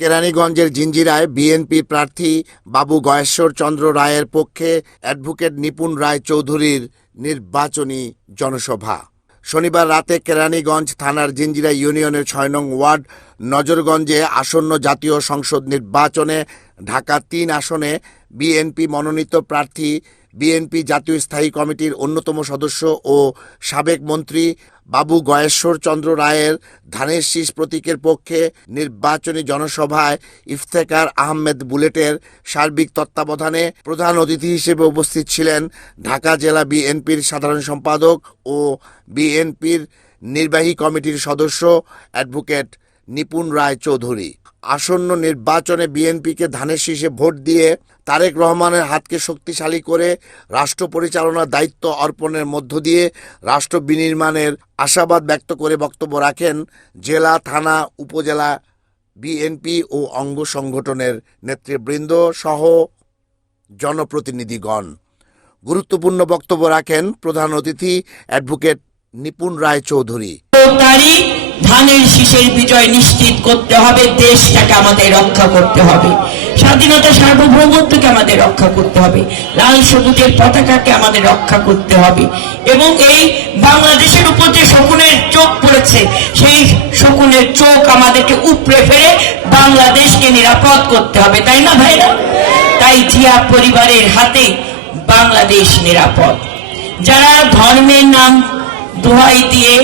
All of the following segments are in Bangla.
কেরানীগঞ্জের জিঞ্জিরায় বিএনপি প্রার্থী বাবু গয়েশ্বর চন্দ্র রায়ের পক্ষে অ্যাডভোকেট নিপুণ রায় চৌধুরীর নির্বাচনী জনসভা। শনিবার রাতে কেরানীগঞ্জ থানার জিঞ্জিরা ইউনিয়নের ৬ নং ওয়ার্ড নজরগঞ্জে আসন্ন জাতীয় সংসদ নির্বাচনে ঢাকা ৩ আসনে বিএনপি মনোনীত প্রার্থী বিএনপি জাতীয় স্থায়ী কমিটির অন্যতম সদস্য ও সাবেক মন্ত্রী বাবু গয়েশ্বর চন্দ্র রায়ের ধানের শীষ প্রতীকের পক্ষে নির্বাচনী জনসভায় ইফতেখার আহমেদ বুলেটের সার্বিক তত্ত্বাবধানে প্রধান অতিথি হিসেবে উপস্থিত ছিলেন ঢাকা জেলা বিএনপির সাধারণ সম্পাদক ও বিএনপির নির্বাহী কমিটির সদস্য অ্যাডভোকেট নিপুণ রায় চৌধুরী। আসন্ন নির্বাচনে বিএনপিকে ধানের শীষে ভোট দিয়ে তারেক রহমানের হাতকে শক্তিশালী করে রাষ্ট্র পরিচালনার দায়িত্ব অর্পণের মধ্য দিয়ে রাষ্ট্র বিনির্মাণের আশাবাদ ব্যক্ত করে বক্তব্য রাখেন জেলা, থানা, উপজেলা বিএনপি ও অঙ্গ সংগঠনের নেতৃবৃন্দ সহ জনপ্রতিনিধিগণ। গুরুত্বপূর্ণ বক্তব্য রাখেন প্রধান অতিথি অ্যাডভোকেট নিপুণ রায় চৌধুরী। ধানের শীষের বিজয় নিশ্চিত করতে হবে, দেশটাকে আমাদের রক্ষা করতে হবে, স্বাধীনতা সার্বভৌমত্বকে আমাদের রক্ষা করতে হবে, লাল সবুজের পতাকাকে আমাদের রক্ষা করতে হবে এবং এই বাংলাদেশের উপর যে শকুনের চোখ পড়েছে সেই শকুনের চোখ আমাদেরকে উপড়ে ফেলে বাংলাদেশকে নিরাপদ করতে হবে, তাই না ভাইরা? তাই জিয়া পরিবারের হাতে বাংলাদেশ নিরাপদ। যারা ধর্মের নাম দোহাই দিয়ে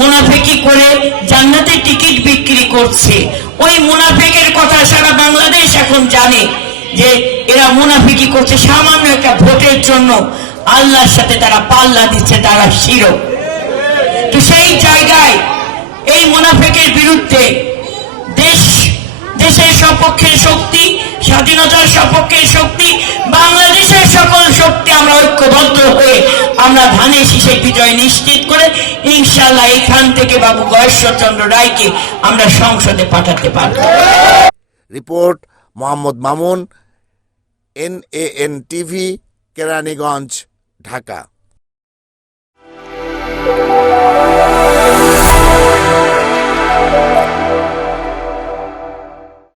মুনাফিকি করে জান্নাতের টিকিট বিক্রি করছে, ওই মুনাফিকের কথা সারা বাংলাদেশ এখন জানে যে এরা মুনাফিকি করছে, সামান্য একটা ভোটের জন্য আল্লাহর সাথে তারা পাল্লা দিচ্ছে, তারা শিরক। তো সেই জায়গায় এই মুনাফিকের বিরুদ্ধে দেশের সপক্ষের শক্তি, স্বাধীনতার সপক্ষের শক্তি, বাংলাদেশের সকল শক্তি আমরা ঐক্যবদ্ধ হয়ে আমরা ধানের শীষের বিজয় নিশ্চিত করে ইনশাআল্লাহ এখান থেকে বাবু গয়েশ্বর চন্দ্র রায়কে আমরা সংসদে পাঠাতে পারব। Report Mohammad Mamun, NAN TV, Keraniganj, Dhaka.